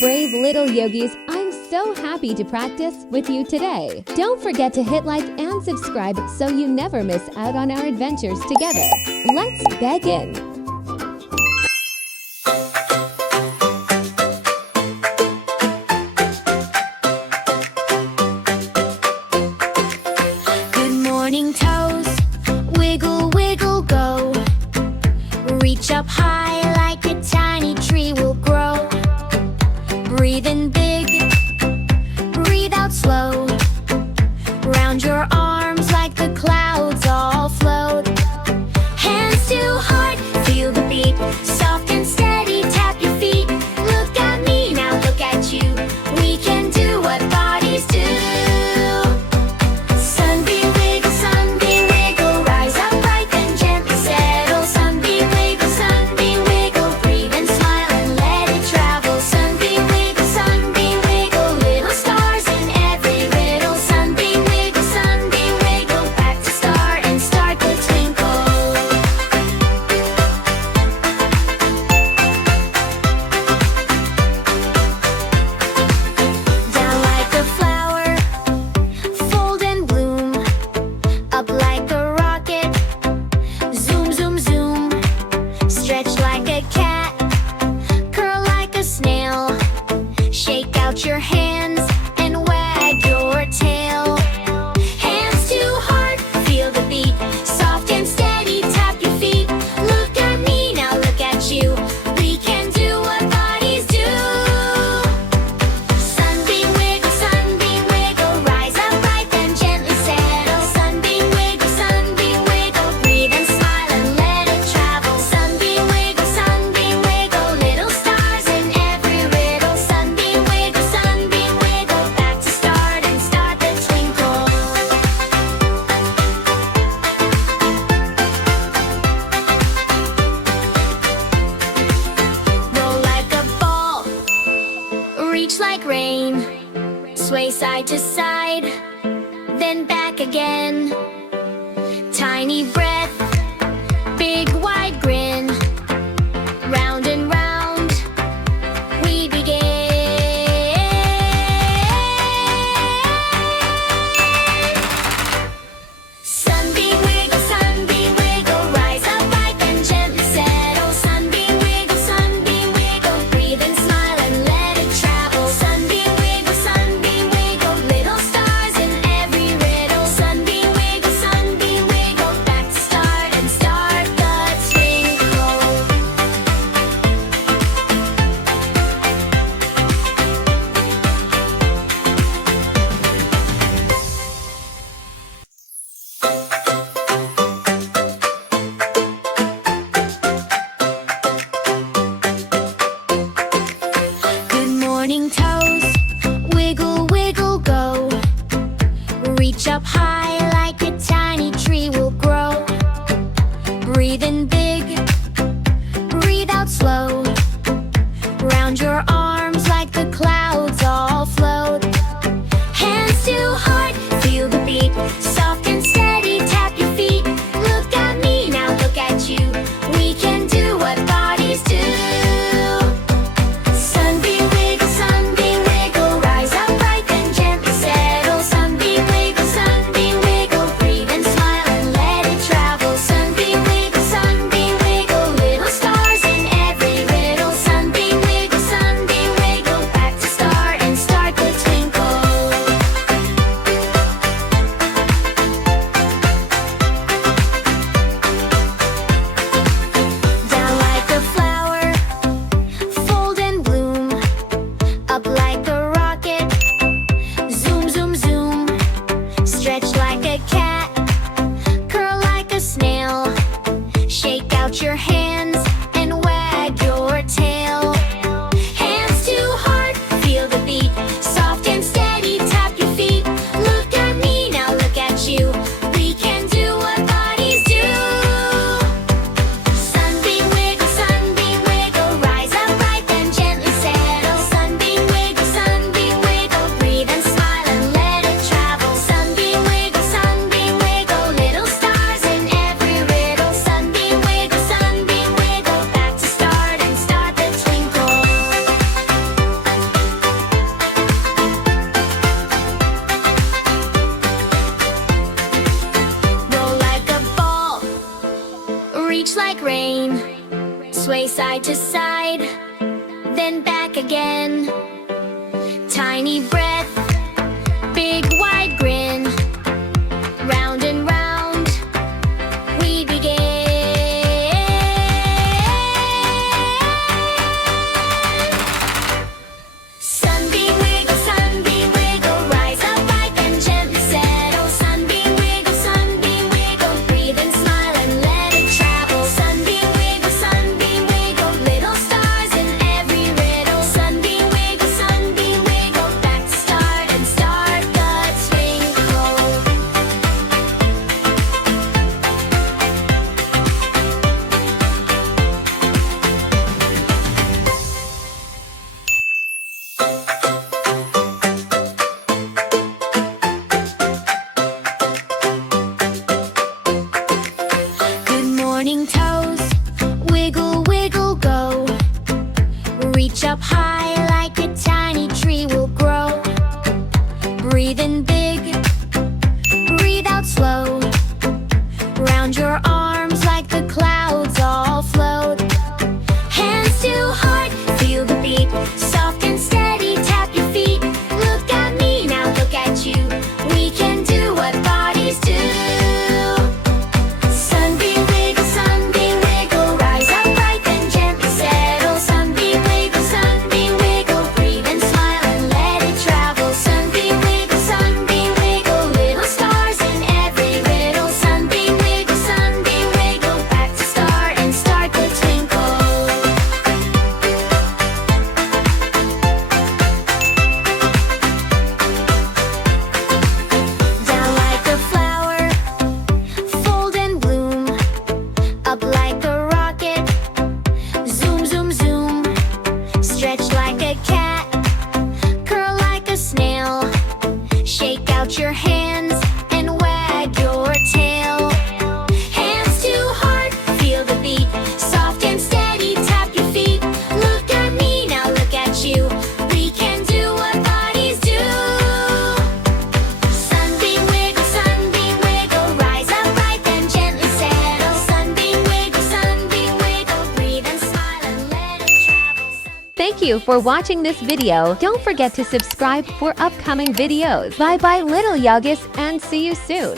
Brave little yogis, I'm so happy to practice with you today. Don't forget to hit like and subscribe so you never miss out on our adventures together. Let's begin. Good morning, toes. Wiggle, wiggle, go. Reach up high like a tiny tree will grow. Breathe in big, breathe out slow. Round your arms like the clouds all float. Hands to heart, feel the beat. Soft and steady, tap your feet. Look at me, now look at you. We can do what bodies do. Sunbeam wiggle, rise up bright then gently settle. Sunbeam wiggle, breathe and smile and let it travel. Sunbeam wiggle, little stars in every riddle. Sunbeam wiggle, back to start and start the twinkle. Down like a flower, fold and bloom. Up like a rocket, zoom, zoom, zoom. Stretch like a cat, curl like a snail. Shake out your hands and wag your tail. Hands to heart, feel the beat. Soft and steady, tap your feet. Look at me, now look at you. We can do what bodies do. Sunbeam wiggle, rise up bright then gently settle. Sunbeam wiggle, breathe and smile and let it travel. Sunbeam wiggle, little stars in every riddle. Sunbeam wiggle, back to start and start the twinkle. Roll like a ball, reach like rain. Sway side to side, then back again. Tiny breath, big wide grin. Round and round, we begin. Sunbeam wiggle, rise up bright then gently settle. Sunbeam wiggle, breathe and smile and let it travel. Sunbeam wiggle, little stars in every riddle. Sunbeam wiggle, back to side to side, then back again. Tiny breath, big wide grin, round and round we begin. Sunbeam wiggle, rise up right then gently settle. Sunbeam wiggle, breathe and smile and let it travel. Sunbeam wiggle, little stars in every riddle. Sunbeam wiggle, back to start and start the twinkle. Good morning toes, wiggle, wiggle, go. Reach up high like a tiny tree will grow. Breathe in big, breathe out slow. Round your arms like the clouds all float. Hands to heart, feel the beat. Soft and steady, tap your feet. Look at me, now look at you. We can do what bodies do. Sunbeam wiggle, rise up right then gently settle. Sunbeam wiggle, breathe and smile and let it travel. Sunbeam wiggle, little stars in every riddle. Sunbeam wiggle, back to start and start the twinkle. Down like a flower, fold and bloom. Up like a rocket, zoom, zoom, zoom. Stretch like a cat, curl like a snail. Shake out your hands and wag your tail. Hands to heart, feel the beat. Soft and steady, tap your feet. Look at me, now look at you. We can do what bodies do. Sunbeam wiggle, rise up right then gently settle. Sunbeam wiggle, breathe and smile and let it travel. Thank you for watching this video. Don't forget to subscribe for upcoming videos. Bye bye little yogis and see you soon.